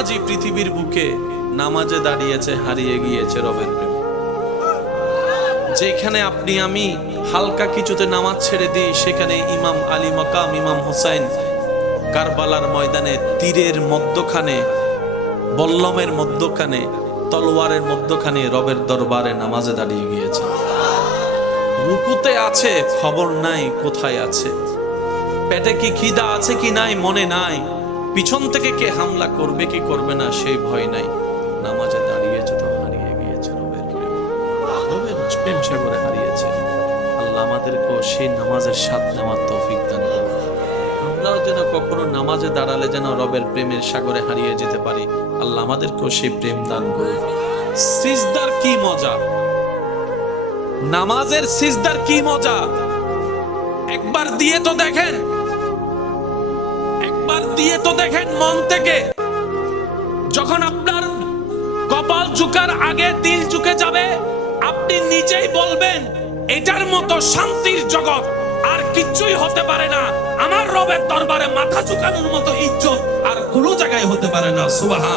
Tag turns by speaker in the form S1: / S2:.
S1: নামাজি পৃথিবীর বুকে, নামাজে দাঁড়িয়েছে, হারিয়ে গিয়েছে রবের প্রেমে। যেখানে আপনি, আমি হালকা কিছুতে নামাজ ছেড়ে দিই, সেখানে ইমাম আলী মকাম, ইমাম হোসাইন কারবালার ময়দানে, তীরের মধ্যখানে, বল্লমের মধ্যখানে, তলোয়ারের মধ্যখানে রবের দরবারে নামাজে দাঁড়িয়ে গিয়েছে। রুকুতে আছে, খবর নাই কোথায় আছে। পেটে কি খিদা আছে কি নাই, মনে নাই। পিছন থেকে কে হামলা করবে, কি করবে না, সেই ভয় নাই। নামাজে দাঁড়িয়েছে তো হারিয়ে গিয়েছে রবের প্রেম। সাগরে হারিয়েছে। আল্লাহ আমাদেরকেও সেই নামাজের স্বাদ নেওয়ার তৌফিক দান আমরাও যেন কখনো নামাজে দাঁড়ালে যেন রবের প্রেমের সাগরে হারিয়ে যেতে পারি। আল্লাহ আমাদেরকেও সেই প্রেম দান করুন। সিজদার কি মজা? নামাজের সিজদার কি মজা? একবার দিয়ে তো দেখেন একবার দিয়ে তো দেখেন মন থেকে। যখন আপনার কপাল ঝুকার আগে দিল ঝুঁকে যাবে, আপনি নিজেই বলবেন, এটার মতো শান্তির জগৎ আর কিচ্ছুই হতে পারে না। আমার রবের দরবারে মাথা চুকানোর মতো ইজ্জত আর কোনো জায়গায় হতে পারে না। সুবাহা